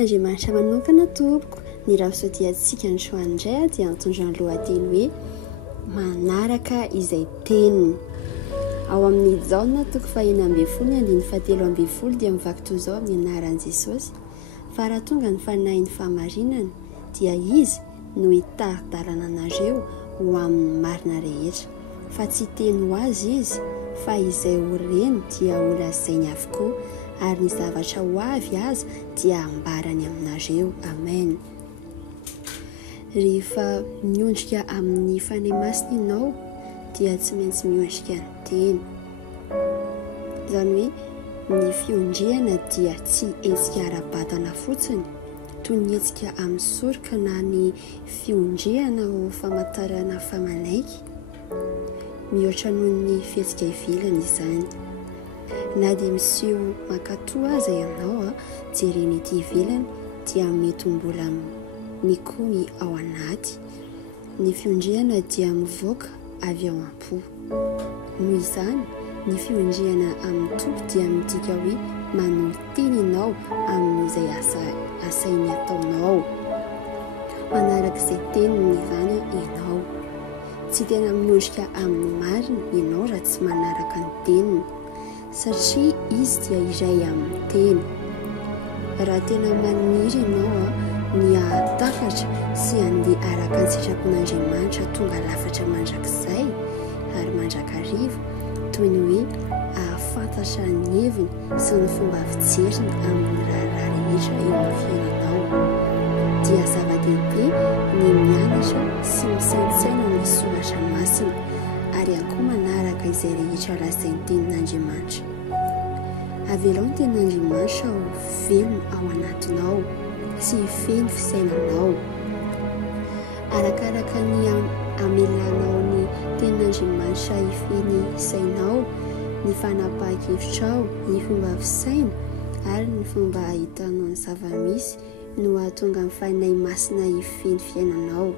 Andriamanitra manokana tompoko ny raha fisaodiantsika ny soandray dia mitondra ny lohateny hoe manaraka izay teniny. Ao amin'ny Jaona 1:7-7 dia mivaky toy izao amin'ny anaran'i Jesosy: fa raha tonga ny fanahin'ny fahamarinana dia izy no hitari-dalana anareo ho amin'ny marina rehetra, fa tsy teny ho azy izy fa izay ho reny dia ho lazainy avokoa, ary ny zavatra ho avy aza dia ambarany aminareo. Amen. Rehefa miondrika amin'ny fanahy masina ianao dia tsy maintsy miondrika ny teny. Izany hoe ny fiondriana dia tsy hetsika ara-batana fotsiny toy ny hetsika amin'ny soroka na ny fiondriana ho famantarana famanaiky, mihoatra noho ny fihetsika ivelany izany. Na dia miseho makatoa aza ianao jereny ety ivelany dia mety mbola mikomy ao anaty. Ny fiondriana dia mivoaka avy ao am-po. Noho izany ny fiondriana amin'ny tompo dia midika hoe manolo teny ianao amin'izay asainy ataonao, manaraka izay teniny izany ianao. Tsy tena miondrika amin'ny marina ianao raha tsy manaraka ny teniny, satria izy dia iray amin'ny teny. Raha tena maniry ianao ny hahatakatra sy handeha araka ny sitrapon'Andriamanitra tonga lafatra mandrakizay ary mandrakariva, toy ny hoe ahafantatra ny heviny sy ny fomba fijeriny amin'ny raharaha rehetra eo amin'ny fiainanao, dia zava-dehibe ny mianatra sy misaintsaina ny soratra masina ary koa manaraka izay rehetra lazainy tenin'Andriamanitra. Avelao ny tenin'Andriamanitra ho velona ao anatinao sy hifeny fisainanao. Arakaraka ny amelanao ny tenin'Andriamanitra hifeny sainao, ny fanapahan-kevitrao, ny fomba fisaina ary ny fomba ahitanao ny zava-misy no ahatonga ny fanahy masina hifeny fiainanao.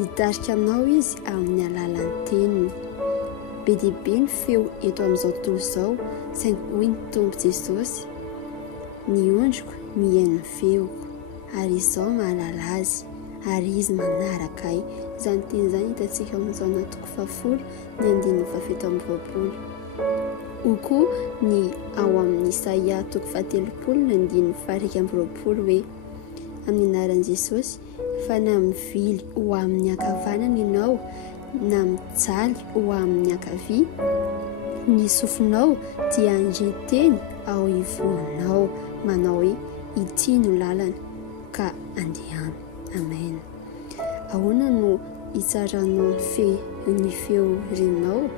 Hitarika anao izy amin'ny alalan'ny teniny. Be dia be ny feo eto amin'izao tontolo izao, saingy hoy ny Tompo Jesosy: ny ondriko mihaino ny feoko ary izaho mahalala azy ary izy manaraka ahy. Izany teny izany hitantsika amin'ny Jaona 10:7-20. Ho koa ny ao amin'ny Isaia 30:20 hoe: amin'ny anaran'i Jesosy, fa na mivily ho amin'ny ankavanana ianao na mijaly ho amin'ny ankavia, ny sofinao dia handreteny ao ivoanao, manao hoe ity no lalana ka andehana. Amen. Ahoana no hitsaranao ny feo renao?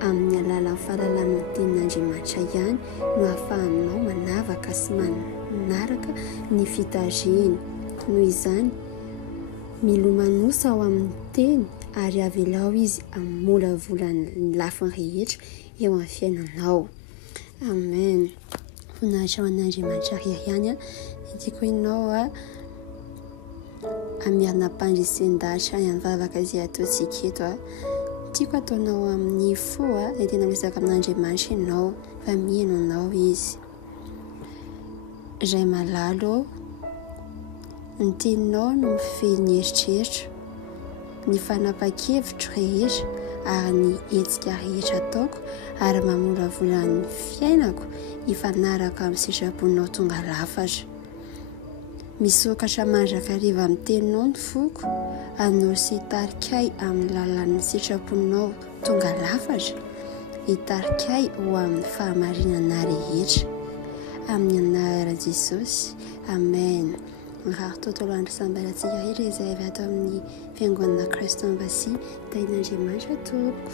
Amin'ny alalan'ny fahalalana tenin'Andriamanitra ihany no ahafahanao manavaka sy manaraka ny fitarihany. Noho izany milomanosa ao amin'ny teny ary avelao izy amin'ny molavolan'ny lafiny rehetra eo amin'ny fiainanao. Amen. Voninahitra ho an'Andriamanitra ihany tiako ianao amiarina ampandrisen-dahatra ny mivavaka izay ataontsika eto. Tiako ataonao amin'ny fo dia tena miresaka amin'Andriamanitra ianao, fa mihaino anao izy. Ray malalo, ny teninao no mifehy ny eritreritra, ny fanapahan-kevitro rehetra ary ny hetsika rehetra ataoko ary mamolavola ny fiainako hifanaraka amin'ny sitraponao tonga lafatra. Misokatra mandrakariva amin'ny teninao ny foko, hanao sy hitarikay amin'ny lalan'ny sitraponao tonga lafatra, hitarikay ho amin'ny fahamarinana rehetra. Amin'ny anaran'i Jesosy. Amen. Raha tontolo andro sambarantsika rehetra izay avy ato amin'ny fiangonana Kristy Embassy, tain'Andriamanitra tompoko.